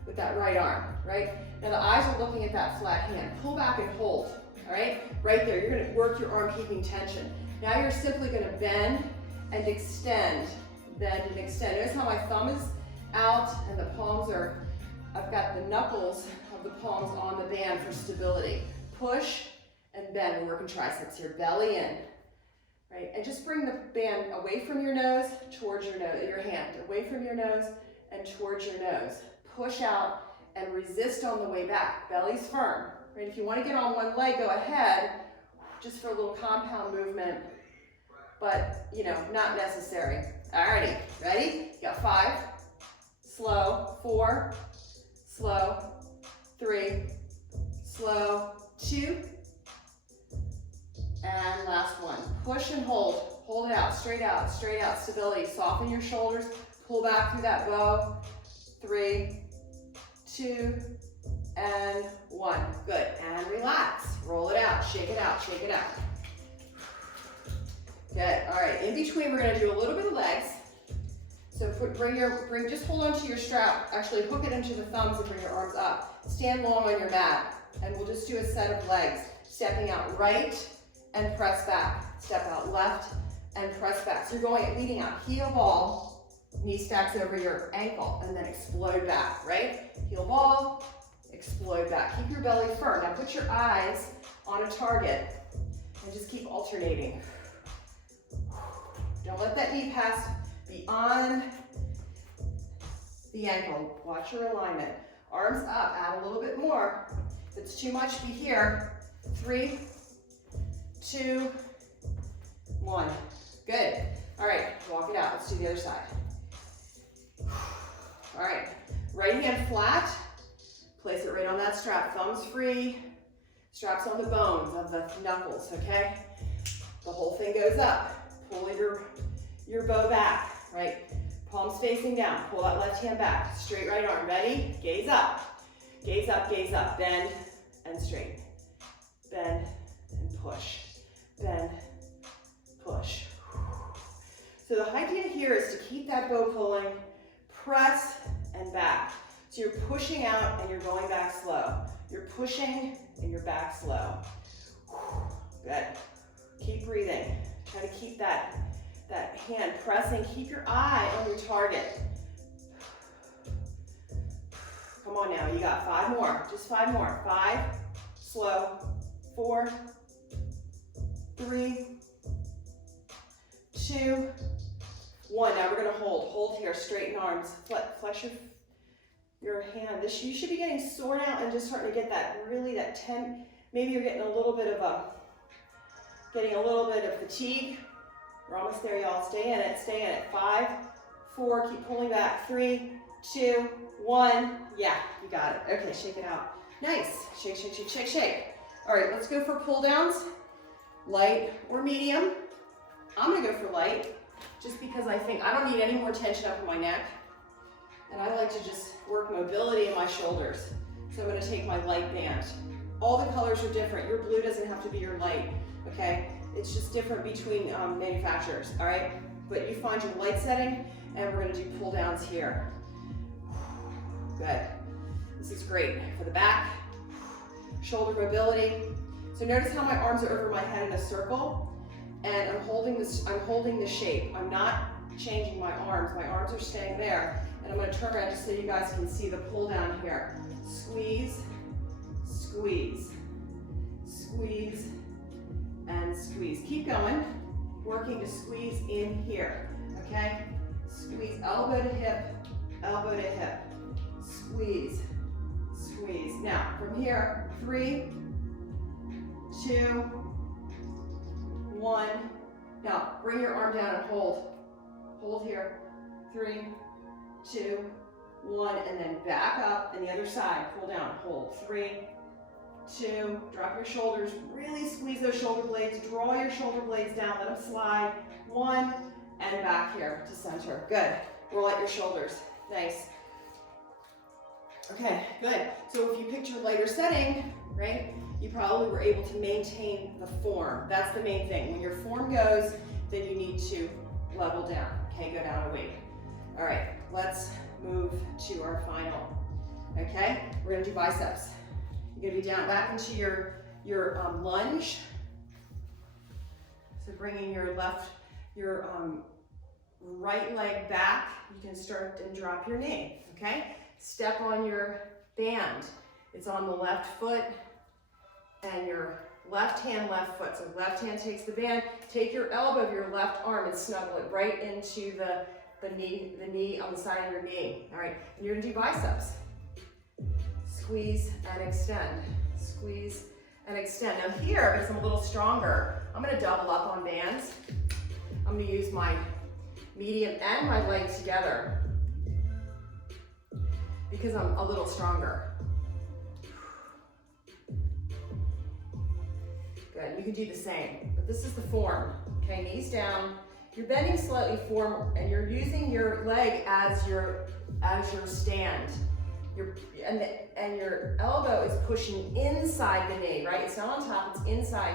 with that right arm, right? Now the eyes are looking at that flat hand. Pull back and hold, all right? Right there, you're gonna work your arm keeping tension. Now you're simply gonna bend and extend, bend and extend. Notice how my thumb out, and the palms are, I've got the knuckles of the palms on the band for stability. Push and bend. We're working triceps here. Belly in, right? And just bring the band away from your nose, towards your nose, your hand, away from your nose and towards your nose. Push out and resist on the way back. Belly's firm, right? If you want to get on one leg, go ahead, just for a little compound movement, but you know, not necessary. Alrighty, ready? You got 5, slow, 4, slow, 3, slow, 2, and last one. Push and hold. Hold it out, straight out, stability. Soften your shoulders, pull back through that bow. 3, 2, and 1. Good, and relax. Roll it out, shake it out, shake it out. Good, all right, in between we're gonna do a little bit of legs. So just hold onto your strap, actually hook it into the thumbs and bring your arms up. Stand long on your mat, and we'll just do a set of legs. Stepping out right and press back. Step out left and press back. So you're going, leading out, heel ball, knee stacks over your ankle, and then explode back, right? Heel ball, explode back. Keep your belly firm. Now put your eyes on a target and just keep alternating. Don't let that knee pass beyond the ankle. Watch your alignment. Arms up, add a little bit more. If it's too much, be here. 3, 2, 1. Good. All right, walk it out. Let's do the other side. All right, right hand flat. Place it right on that strap. Thumbs free. Straps on the bones of the knuckles, okay? The whole thing goes up. Pull your bow back, right? Palms facing down. Pull that left hand back. Straight right arm. Ready? Gaze up. Gaze up, gaze up. Bend and straighten. Bend and push. Bend, push. So the idea here is to keep that bow pulling, press and back. So you're pushing out and you're going back slow. You're pushing and you're back slow. Good. Keep breathing. Try to keep that hand pressing. Keep your eye on your target. Come on now, you got 5 more. Just 5 more. 5, slow, 4, 3, 2, 1. Now we're gonna hold. Hold here, straighten arms. Flex your hand. You should be getting sore now and just starting to get that really, that 10, maybe you're getting a little bit of fatigue. We're almost there, y'all. Stay in it, stay in it. 5, 4, keep pulling back. 3, 2, 1. Yeah, you got it. Okay, shake it out. Nice. Shake, shake, shake, shake, shake. All right, let's go for pull downs. Light or medium. I'm gonna go for light, just because I think I don't need any more tension up in my neck. And I like to just work mobility in my shoulders. So I'm gonna take my light band. All the colors are different. Your blue doesn't have to be your light, okay? It's just different between manufacturers, all right? But you find your light setting, and we're gonna do pull downs here. Good. This is great for the back, shoulder mobility. So notice how my arms are over my head in a circle, and I'm holding the shape. I'm not changing my arms. My arms are staying there. And I'm gonna turn around just so you guys can see the pull down here. Squeeze, squeeze, squeeze, and squeeze. Keep going, working to squeeze in here, okay? Squeeze elbow to hip, squeeze, squeeze. Now, from here, 3, 2, 1. Now, bring your arm down and hold. Hold here, 3, 2, 1, and then back up, and the other side, pull down, hold, 3, 2, drop your shoulders, really squeeze those shoulder blades, draw your shoulder blades down, let them slide, 1, and back here to center, good. Roll out your shoulders, nice. Okay, good. So if you picked your lighter setting, right, you probably were able to maintain the form. That's the main thing. When your form goes, then you need to level down, okay, go down a weight. All right, let's move to our final, okay? We're gonna do biceps. You're gonna be down back into your lunge. So bringing your right leg back. You can start and drop your knee, okay? Step on your band. It's on the left foot and your left hand, left foot. So left hand takes the band, take your elbow of your left arm and snuggle it right into the knee on the side of your knee. All right, and you're gonna do biceps. Squeeze and extend, squeeze and extend. Now here, because I'm a little stronger, I'm gonna double up on bands. I'm gonna use my medium and my leg together because I'm a little stronger. Good, you can do the same, but this is the form. Okay, knees down. You're bending slightly forward and you're using your leg as your stand. And your elbow is pushing inside the knee, right? It's not on top, it's inside.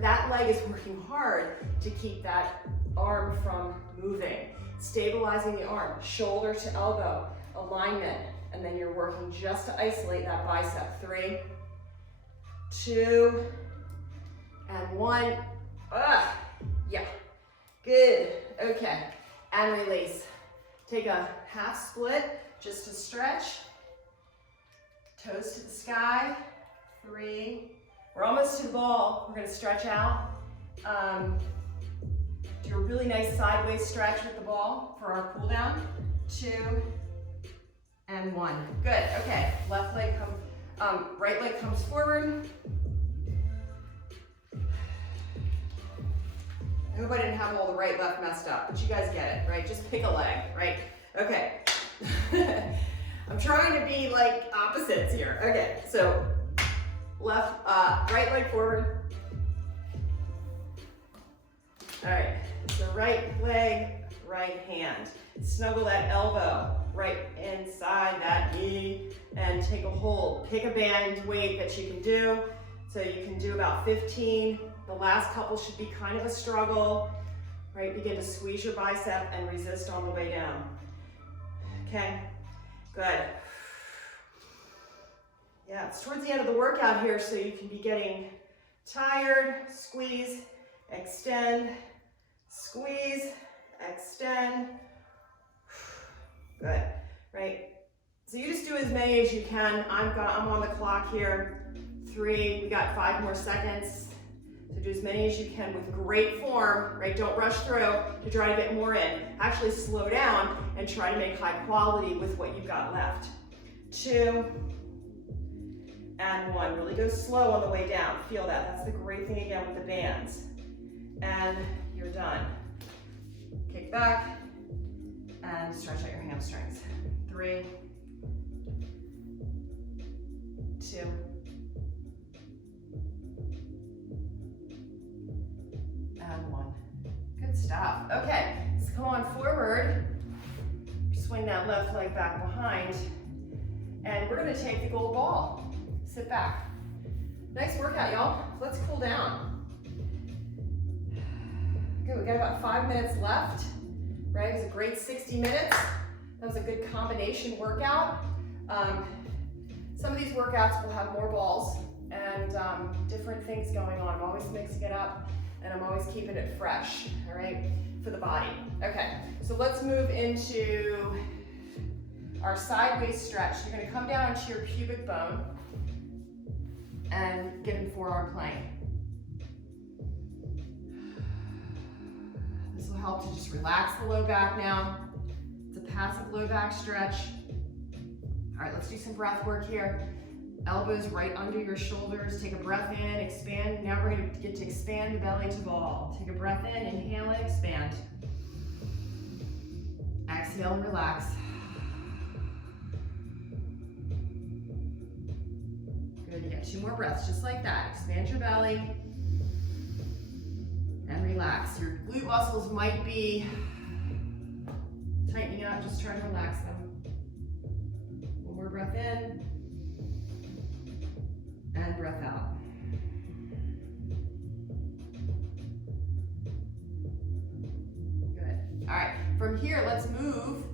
That leg is working hard to keep that arm from moving. Stabilizing the arm, shoulder to elbow, alignment, and then you're working just to isolate that bicep. 3, 2, and 1. Yeah, good, okay. And release. Take a half split just to stretch. Toes to the sky. 3. We're almost to the ball. We're gonna stretch out. Do a really nice sideways stretch with the ball for our cool down. 2, and 1. Good, okay. Left leg right leg comes forward. I hope I didn't have all the right, left messed up, but you guys get it, right? Just pick a leg, right? Okay. I'm trying to be like opposites here. Okay, so right leg forward. All right, so right leg, right hand. Snuggle that elbow right inside that knee and take a hold. Pick a band weight that you can do. So you can do about 15. The last couple should be kind of a struggle, right? Begin to squeeze your bicep and resist on the way down. Okay, good. Yeah, it's towards the end of the workout here, so you can be getting tired. Squeeze, extend, squeeze, extend. Good, right? So you just do as many as you can. I'm on the clock here. 3, we got 5 more seconds. So do as many as you can with great form, right? Don't rush through to try to get more in. Actually slow down and try to make high quality with what you've got left. 2, and 1. Really go slow on the way down. Feel that. That's the great thing again with the bands. And you're done. Kick back and stretch out your hamstrings. 3, 2, and 1. Good stuff. Okay, so come on forward. Swing that left leg back behind. And we're gonna take the gold ball. Sit back. Nice workout, y'all. Let's cool down. Good, we got about 5 minutes left, right? It was a great 60 minutes. That was a good combination workout. Some of these workouts will have more balls and different things going on. I'm always mixing it up and I'm always keeping it fresh, all right, for the body. Okay, so let's move into our sideways stretch. You're gonna come down into your pubic bone and get in forearm plank. This will help to just relax the low back now. It's a passive low back stretch. All right, let's do some breath work here. Elbows right under your shoulders. Take a breath in, expand. Now we're gonna get to expand the belly to ball. Take a breath in, inhale and expand. Exhale and relax. Good, you get 2 more breaths, just like that. Expand your belly and relax. Your glute muscles might be tightening up, just try to relax them. 1 more breath in and breath out. Good. All right, from here, let's move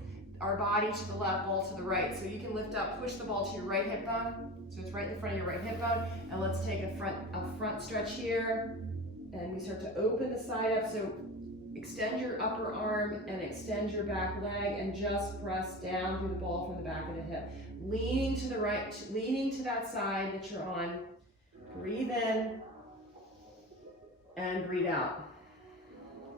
our body to the left, ball to the right. So you can lift up, push the ball to your right hip bone. So it's right in front of your right hip bone. And let's take a front stretch here. And we start to open the side up. So extend your upper arm and extend your back leg and just press down through the ball from the back of the hip. Leaning to the right, leaning to that side that you're on. Breathe in and breathe out.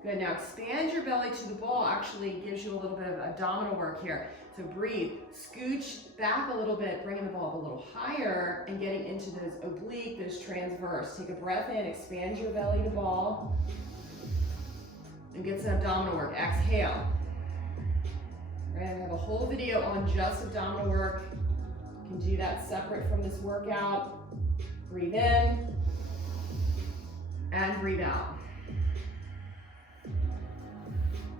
Good, now expand your belly to the ball. Actually gives you a little bit of abdominal work here. So breathe, scooch back a little bit, bringing the ball up a little higher and getting into those oblique, those transverse. Take a breath in, expand your belly to ball. And get some abdominal work. Exhale. Right, I have a whole video on just abdominal work. You can do that separate from this workout. Breathe in and breathe out.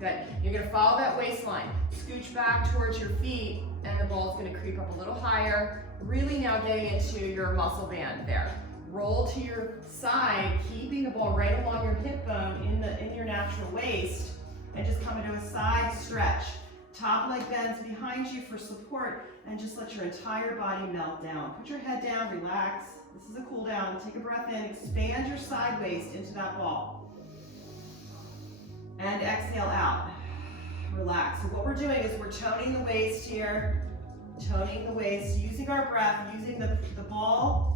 Good. You're going to follow that waistline. Scooch back towards your feet, and the ball is going to creep up a little higher. Really now getting into your muscle band there. Roll to your side, keeping the ball right along your hip bone in your natural waist, and just come into a side stretch. Top leg bends behind you for support, and just let your entire body melt down. Put your head down, relax. This is a cool down. Take a breath in, expand your side waist into that ball. And exhale out. Relax. So what we're doing is we're toning the waist here, toning the waist, using our breath, using the ball.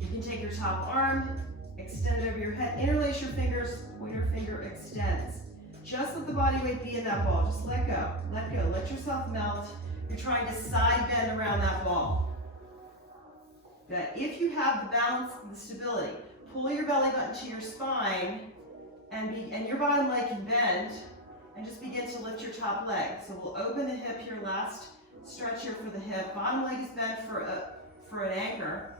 You can take your top arm, extend it over your head, interlace your fingers, pointer finger extends. Just let the body weight be in that ball. Just let go, let yourself melt. You're trying to side bend around that ball. Good. If you have the balance and the stability, pull your belly button to your spine and your bottom leg can bend, and just begin to lift your top leg. So we'll open the hip here, last stretch here for the hip. Bottom leg is bent for an anchor.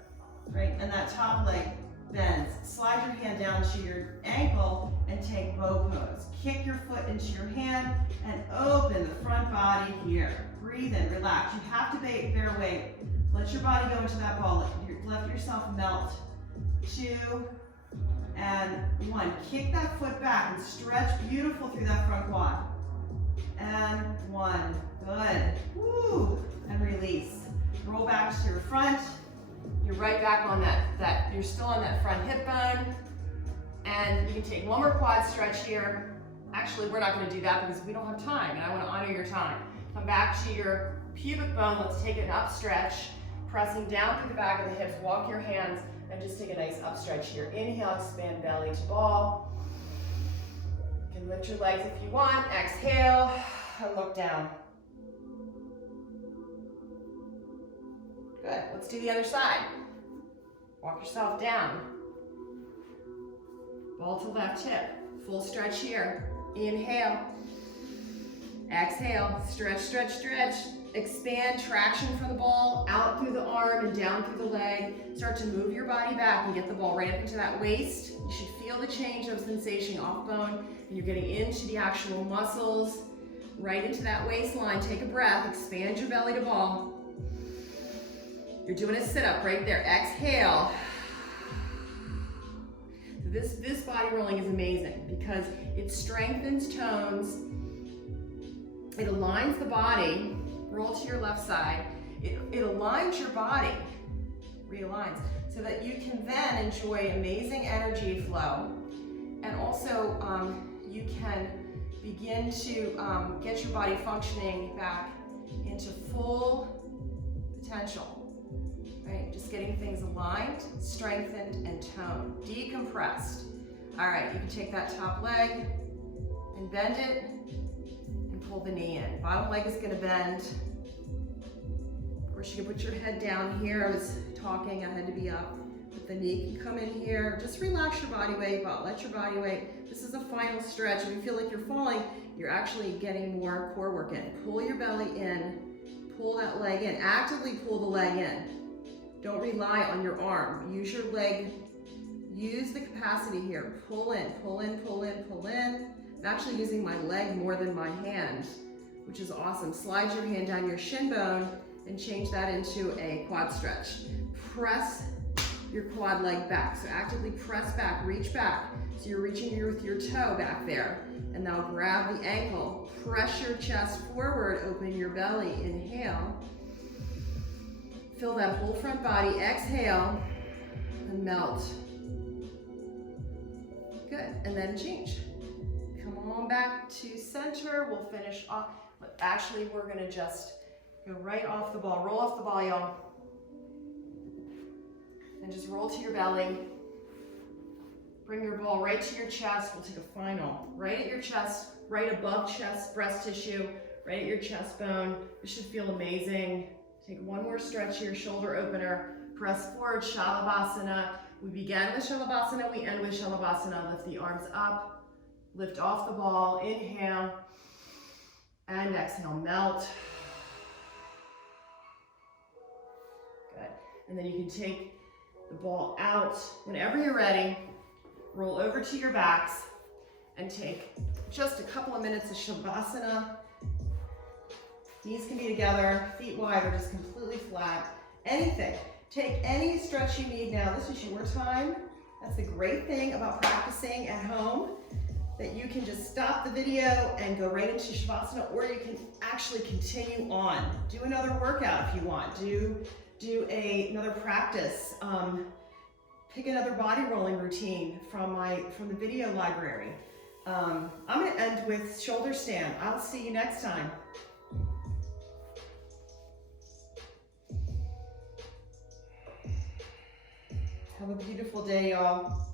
Right, and that top leg bends. Slide your hand down to your ankle and take bow pose. Kick your foot into your hand and open the front body here. Breathe in, relax. You have to bear weight. Let your body go into that ball. Let yourself melt. 2 and 1. Kick that foot back and stretch beautiful through that front quad. And 1. Good. Woo. And release. Roll back to your front. You're right back on that, you're still on that front hip bone. And you can take one more quad stretch here. Actually, we're not going to do that because we don't have time, and I want to honor your time. Come back to your pubic bone. Let's take an up stretch, pressing down through the back of the hips. Walk your hands and just take a nice up stretch here. Inhale, expand belly to ball. You can lift your legs if you want. Exhale, and look down. Good. Let's do the other side. Walk yourself down. Ball to left hip. Full stretch here. Inhale. Exhale. Stretch, stretch, stretch. Expand, traction from the ball, out through the arm and down through the leg. Start to move your body back and get the ball right up into that waist. You should feel the change of sensation off bone, and you're getting into the actual muscles, right into that waistline. Take a breath, expand your belly to ball. You're doing a sit-up right there. Exhale. So this body rolling is amazing because it strengthens tones. It aligns the body. Roll to your left side. It aligns your body, realigns, so that you can then enjoy amazing energy flow. And also you can begin to get your body functioning back into full potential. Right, just getting things aligned, strengthened, and toned, decompressed. All right, you can take that top leg and bend it and pull the knee in. Bottom leg is gonna bend. Of course, you can put your head down here. I was talking, I had to be up. But the knee can come in here. Just relax your body weight, but let your body weight. This is a final stretch. If you feel like you're falling, you're actually getting more core work in. Pull your belly in, pull that leg in. Actively pull the leg in. Don't rely on your arm. Use your leg. Use the capacity here. Pull in, pull in, pull in, pull in. I'm actually using my leg more than my hand, which is awesome. Slide your hand down your shin bone and change that into a quad stretch. Press your quad leg back. So actively press back, reach back. So you're reaching with your toe back there. And now grab the ankle. Press your chest forward, open your belly. Inhale. Feel that whole front body. Exhale and melt. Good, and then change. come on back to center. We'll finish off. Actually, we're gonna just go right off the ball. Roll off the ball, y'all. And just roll to your belly. Bring your ball right to your chest. We'll take a final. Right at your chest, right above chest, breast tissue, right at your chest bone. This should feel amazing. Take one more stretch here, shoulder opener. Press forward, Shalabhasana. We begin with Shalabhasana, we end with Shalabhasana. Lift the arms up, lift off the ball. Inhale, and exhale, melt. Good. And then you can take the ball out whenever you're ready. Roll over to your backs and take just a couple of minutes of Shavasana. Knees can be together, feet wide or just completely flat. Anything. Take any stretch you need now. This is your time. That's the great thing about practicing at home, that you can just stop the video and go right into Shavasana, or you can actually continue on. Do another workout if you want. Do another practice. Pick another body rolling routine from the video library. I'm gonna end with shoulder stand. I'll see you next time. Have a beautiful day, y'all.